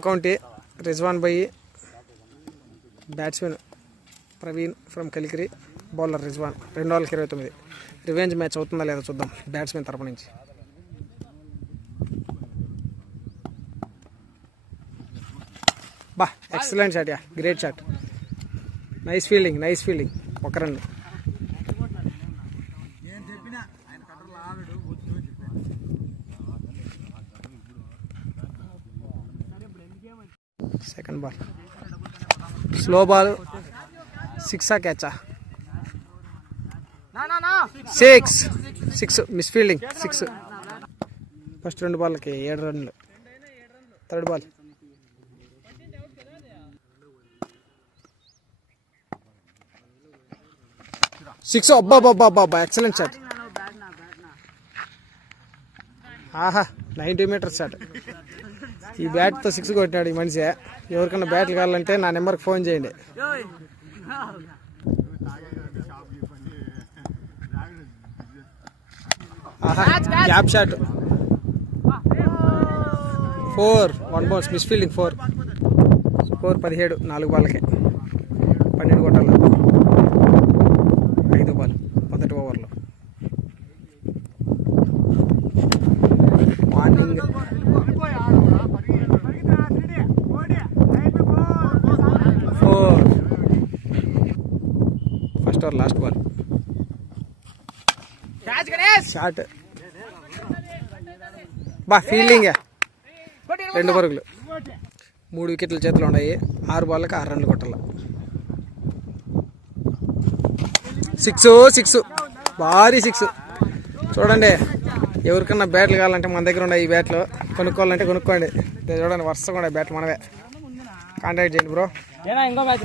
County, Rizwan Bhai, batsman Praveen from Kalikiri, bowler Rizwan. 229. Revenge match అవుతుందా లేదా చూద్దాం బ్యాట్స్మెన్ తరపు నుంచి. బా excellent shot, yeah great shot, nice fielding. ఒక run. Second ball slow ball, సిక్సా క్యాచా? 6 మిస్ ఫీల్డింగ్, 6. ఫస్ట్ 2 బాల్కి 7 రన్లు. Third ball 6. అబ్బా ఎక్సలెంట్ షాట్. ఆహా 90 మీటర్స్ షాట్. ఈ బ్యాట్తో 6 కొట్టినాడు ఈ మనిషి. ఎవరికన్నా బ్యాట్లు కావాలంటే నా నెంబర్కి ఫోన్ చేయండి. ఆహా gap shot. 4. 1 bounce, miss fielding. 4. స్కోర్ 17. 4 బాల్కి 12 కొట్టాలి. 5 బాల్ మొదటి ఓవర్లో. మార్నింగ్ 4. First over last ball shot. బా ఫీల్డింగ్, 2 పరుగులు. 3 వికెట్ల చేతిలో ఉన్నాయి. 6 బాళ్ళకి 6 రన్లు కొట్టాల. 6 భారీ 6. చూడండి, ఎవరికన్నా బ్యాట్లు కావాలంటే మన దగ్గర ఉన్నాయి. ఈ బ్యాట్లు కొనుక్కోవాలంటే కొనుక్కోండి. చూడండి, వరుసగా ఉన్నాయి బ్యాట్లు మనవే. కాంటాక్ట్ చేయండి బ్రో. ఇంకో మ్యాచ్